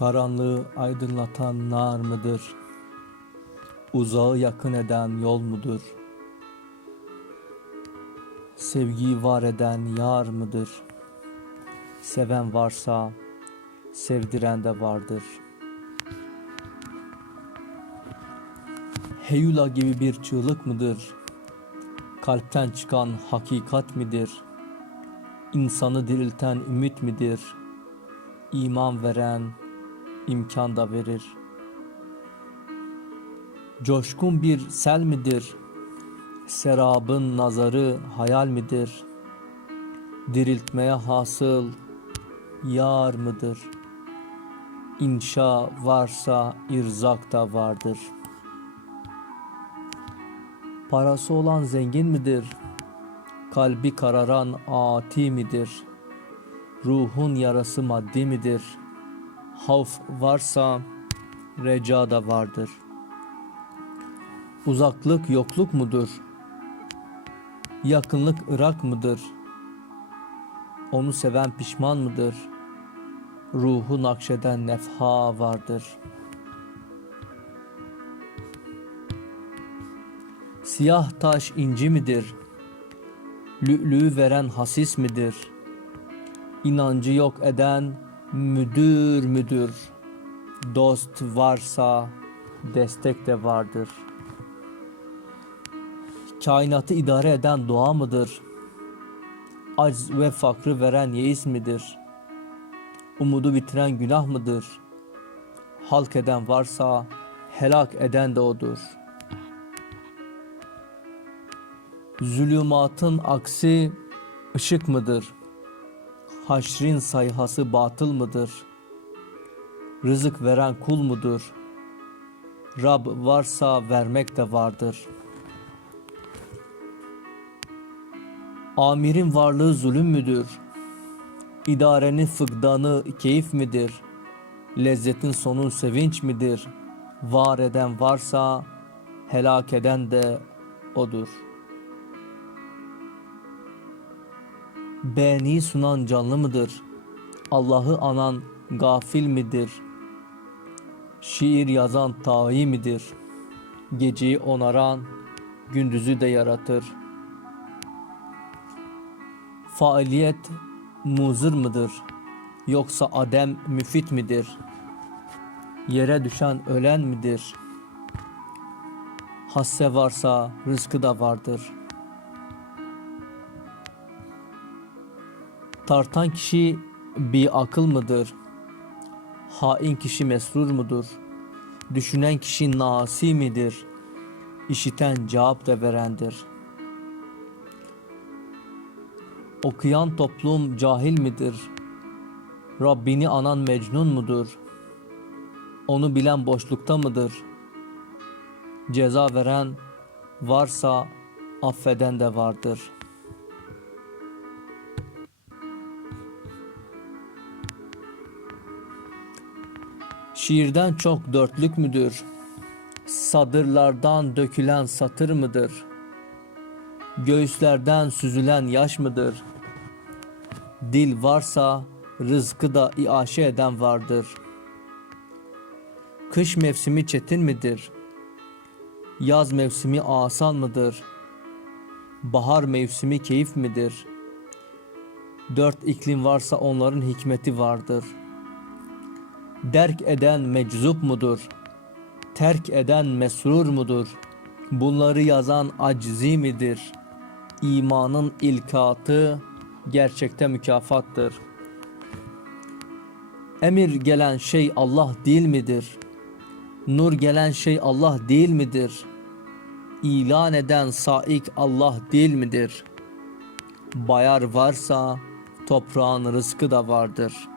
Karanlığı aydınlatan nar mıdır? Uzağı yakın eden yol mudur? Sevgiyi var eden yar mıdır? Seven varsa sevdiren de vardır. Heyula gibi bir çığlık mıdır? Kalpten çıkan hakikat midir? İnsanı dirilten ümit midir? İman veren imkan da verir. Coşkun bir sel midir? Serabın nazarı hayal midir? Diriltmeye hasıl yar mıdır? İnşa varsa irzak da vardır. Parası olan zengin midir? Kalbi kararan ati midir? Ruhun yarası maddi midir? Havf varsa reca da vardır. Uzaklık yokluk mudur? Yakınlık Irak mıdır? Onu seven pişman mıdır? Ruhu nakşeden nefha vardır. Siyah taş inci midir? Lü'lü'yü veren hasis midir? İnancı yok eden müdür müdür. Dost varsa destek de vardır. Kainatı idare eden doğa mıdır? Acz ve fakrı veren yeis midir? Umudu bitiren günah mıdır? Halk eden varsa helak eden de odur. Zulümatın aksi ışık mıdır? Haşrin sayhası batıl mıdır? Rızık veren kul mudur? Rab varsa vermek de vardır. Amirin varlığı zulüm müdür? İdarenin fıkdanı keyif midir? Lezzetin sonu sevinç midir? Var eden varsa helak eden de odur. Beğeniyi sunan canlı mıdır? Allah'ı anan gafil midir? Şiir yazan tahi midir? Geceyi onaran gündüzü de yaratır. Faaliyet muzır mıdır? Yoksa adem müfit midir? Yere düşen ölen midir? Hasse varsa rızkı da vardır. Tartan kişi bir akıl mıdır? Hain kişi mesrur mudur? Düşünen kişi nasi midir? İşiten cevap da verendir. Okuyan toplum cahil midir? Rabbini anan mecnun mudur? Onu bilen boşlukta mıdır? Ceza veren varsa affeden de vardır. Şiirden çok dörtlük müdür? Sadırlardan dökülen satır mıdır? Göğüslerden süzülen yaş mıdır? Dil varsa rızkı da iaşe eden vardır. Kış mevsimi çetin midir? Yaz mevsimi asan mıdır? Bahar mevsimi keyif midir? Dört iklim varsa onların hikmeti vardır. Derk eden meczup mudur? Terk eden mesrur mudur? Bunları yazan aczi midir? İmanın ilkatı gerçekte mükafattır. Emir gelen şey Allah değil midir? Nur gelen şey Allah değil midir? İlan eden saik Allah değil midir? Bayar varsa toprağın rızkı da vardır.''